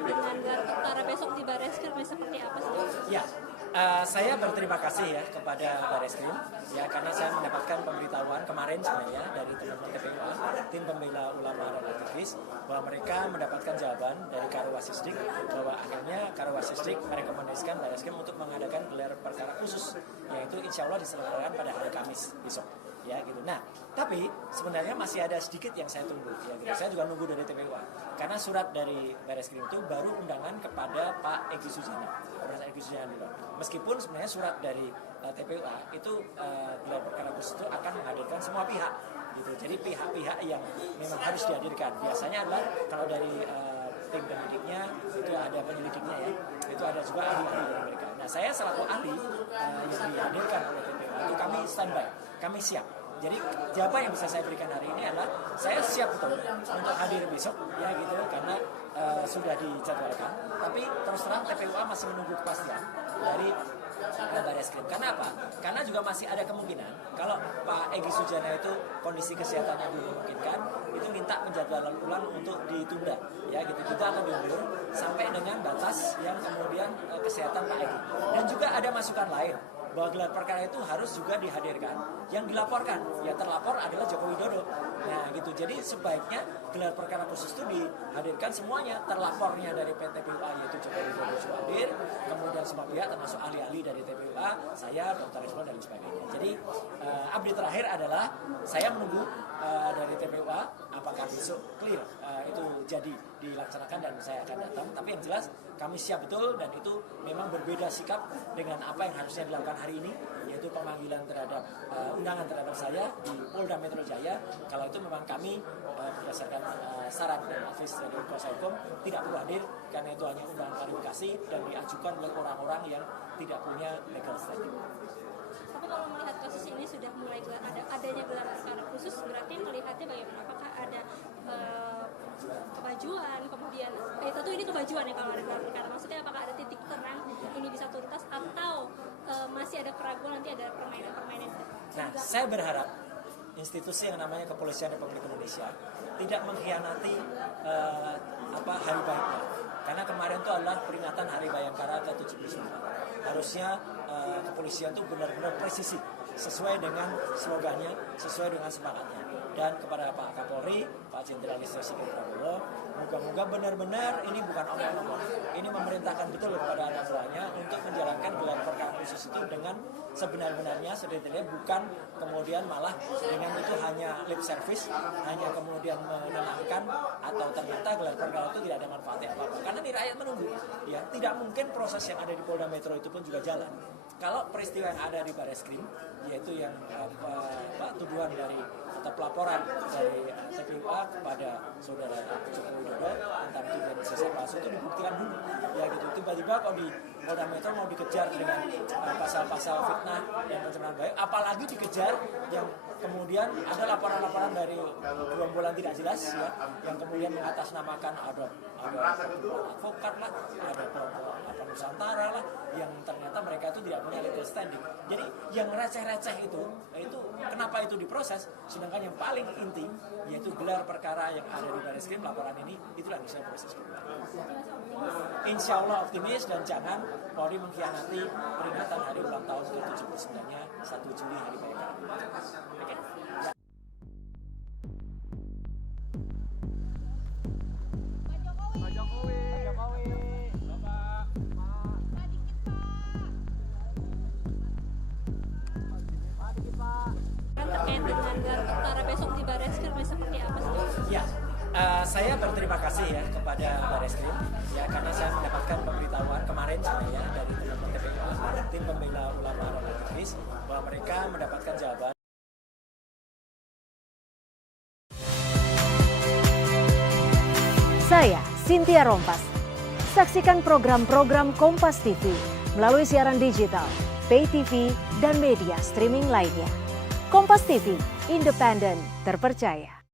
terkait dengan gelar perkara besok di Barreskrim seperti apa sih? Ya, saya berterima kasih ya kepada Barreskrim ya karena saya mendapatkan pemberitahuan kemarin sebenarnya dari teman-teman TPUA, tim pembela ulama dan aktivis, bahwa mereka mendapatkan jawaban dari Karwasisdik bahwa akhirnya Karwasisdik merekomendasikan Barreskrim untuk mengadakan gelar perkara khusus, yaitu insya Allah diselenggarakan pada hari Kamis besok. Ya gitu. Nah, tapi sebenarnya masih ada sedikit yang saya tunggu. Ya, gitu. Saya juga nunggu dari TPUA karena surat dari Barreskrim itu baru undangan kepada Pak Egy Sujana, Komnas Egy Sujana. Meskipun sebenarnya surat dari TPUA itu gelar perkara khusus itu akan menghadirkan semua pihak. Gitu. Jadi pihak-pihak yang memang harus dihadirkan. Biasanya adalah kalau dari tim penyidiknya itu ada penyelidiknya ya, itu ada juga ahli-ahli dari mereka. Nah, saya selaku ahli yang dihadirkan oleh TPUA itu kami standby, kami siap. Jadi jawaban yang bisa saya berikan hari ini adalah saya siap betul untuk hadir besok ya gitu karena sudah dijadwalkan. Tapi terus terang TPUA masih menunggu kepastian dari Barreskrim. Karena apa? Karena juga masih ada kemungkinan kalau Pak Egy Sujana itu kondisi kesehatannya belum memungkinkan, itu minta penjadwalan ulang untuk ditunda. Ya gitu, kita akan diundur sampai dengan batas yang kemudian kesehatan Pak Egy. Dan juga ada masukan lain bahwa gelar perkara itu harus juga dihadirkan yang dilaporkan. Ya terlapor adalah Joko Widodo. Nah gitu, jadi sebaiknya gelar perkara khusus itu dihadirkan semuanya. Terlapornya dari PTPUA yaitu Joko Widodo juga hadir, kemudian semua pihak termasuk ahli-ahli dari TPUA, saya, Dr. Ismail dan sebagainya. Jadi update terakhir adalah saya menunggu dari TPUA apakah besok clear itu jadi dilaksanakan dan saya akan datang. Tapi yang jelas kami siap betul dan itu memang berbeda sikap dengan apa yang harusnya dilakukan hari ini, yaitu pemanggilan terhadap undangan terhadap saya di Polda Metro Jaya. Kalau itu memang kami berdasarkan saran dan advice dari kuasa hukum tidak perlu hadir karena itu hanya undangan klarifikasi dan diajukan oleh orang-orang yang tidak punya legal standing. Tapi kalau melihat kasus ini sudah mulai adanya gelar perkara khusus, berarti melihatnya bagaimana? Apakah ada kebajuan, kemudian tentu ini kebajuan ya kalau ada gelar perkara. Maksudnya apakah ada titik terang ini bisa tuntas atau masih ada keraguan nanti ada permainan-permainan? Nah, saya berharap institusi yang namanya Kepolisian Republik Indonesia tidak mengkhianati hari baiknya. Karena kemarin itu adalah peringatan Hari Bayangkara ke-79. Harusnya kepolisian itu benar-benar presisi sesuai dengan slogannya, sesuai dengan semangatnya. Dan kepada Pak Kapolri, Pak Jenderal Listio Sigit Prabowo, moga-moga benar-benar ini bukan omong-omong. Ini memerintahkan betul kepada anak buahnya untuk menjalankan gelar perkara khusus itu dengan sebenar-benarnya, sedetailnya, bukan kemudian malah dengan itu hanya lip service, hanya kemudian menenangkan atau ternyata gelar perkara itu tidak ada manfaatnya apa-apa. Karena ini rakyat menunggu, ya tidak mungkin proses yang ada di Polda Metro itu pun juga jalan. Kalau peristiwa yang ada di Barreskrim, yaitu yang tuduhan dari atau pelaporan dari TPUA kepada saudara Joko Widodo tentang tuduhan ijazah palsu itu dibuktikan dulu, ya gitu. Tiba-tiba kalau di Polda Metro mau dikejar dengan pasal-pasal fitnah dan pencemaran baik, apalagi dikejar yang kemudian ada laporan-laporan dari gerombolan tidak jelas ya, yang kemudian mengatasnamakan ada advokat lah, ada kelompok Nusantara lah, yang ternyata mereka itu tidak punya legal standing. Jadi yang receh-receh itu kenapa itu diproses, sedangkan yang paling inti yaitu gelar perkara yang ada di Barreskrim, laporan ini itulah yang bisa proses kedua. Insya Allah optimis dan jangan Polri mengkhianati peringatan hari ulang tahun ke-79-nya 1 Juli Hari Bayangkara. Oke. Terkait dengan gelar perkara besok di Barreskrim seperti apa sih? Ya, saya berterima kasih ya kepada Barreskrim ya karena saya mendapatkan pemberitahuan kemarin sebenarnya dari teman-teman TPUA, tim pembela ulama dan aktivis, bahwa mereka mendapatkan jawaban. Saya Cynthia Rompas. Saksikan program-program Kompas TV melalui siaran digital, pay TV, dan media streaming lainnya. Kompas TV, independen, terpercaya.